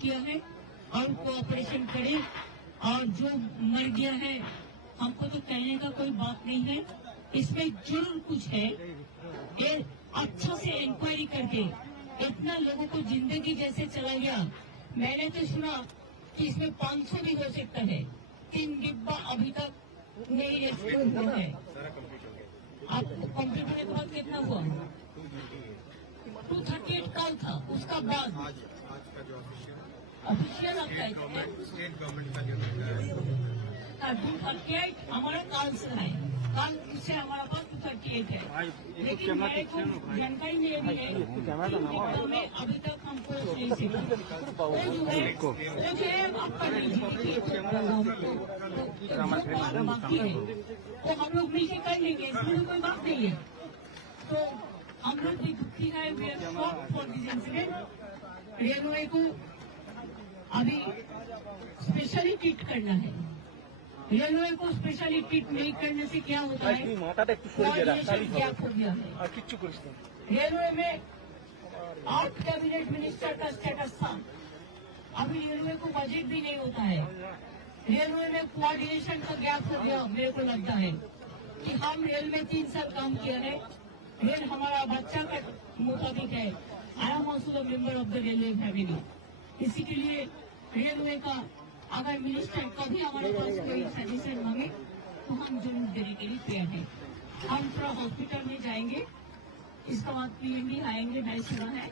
किया है और कोऑपरेशन करे। और जो मर गया है हमको तो कहने का कोई बात नहीं है, इसमें जरूर कुछ है। ये अच्छा से इंक्वायरी करके इतना लोगों को जिंदगी जैसे चला गया। मैंने तो सुना कि इसमें 500 भी हो सकता है। 3 डिब्बा अभी तक नहीं एक्सपोर्ट हुआ है। आप कंप्लीट होने के बाद कितना हुआ? 238 कल था, उसका बाद आज का जो ऑफिशियल आपका स्टेट गवर्नमेंट का जो 238 हमारा काल से है, काल से हमारा पास 238 है। लेकिन मेरे को जानकारी में ये भी है में अभी तक हमको सही से वो जो है आपका बाकी है वो हम लोग मिलकर कर लेंगे, इसमें कोई बात नहीं है। तो हम लोग भी दुखी है, we are shocked for this incident. Railway को अभी स्पेशली ट्रीट करना है। रेलवे को स्पेशली ट्रीट नहीं करने से क्या होता है, कोऑर्डिनेशन गैप हो गया है। रेलवे में 8 कैबिनेट मिनिस्टर का स्टेटस था, अभी रेलवे को बजट भी नहीं होता है। रेलवे में कोऑर्डिनेशन का गैप हो गया। मेरे को लगता है कि हम रेल में 3 साल काम किया है, रेल हमारा बच्चा का मुताबिक है। I am also the member of the railway family. इसी के लिए रेलवे का अगर मिनिस्टर कभी हमारे पास कोई सजेशन मांगे तो हम जरूर देने के लिए तैयार हैं। हम थोड़ा हॉस्पिटल में जाएंगे, इसके बाद पीएम भी आएंगे, मैं सुना है।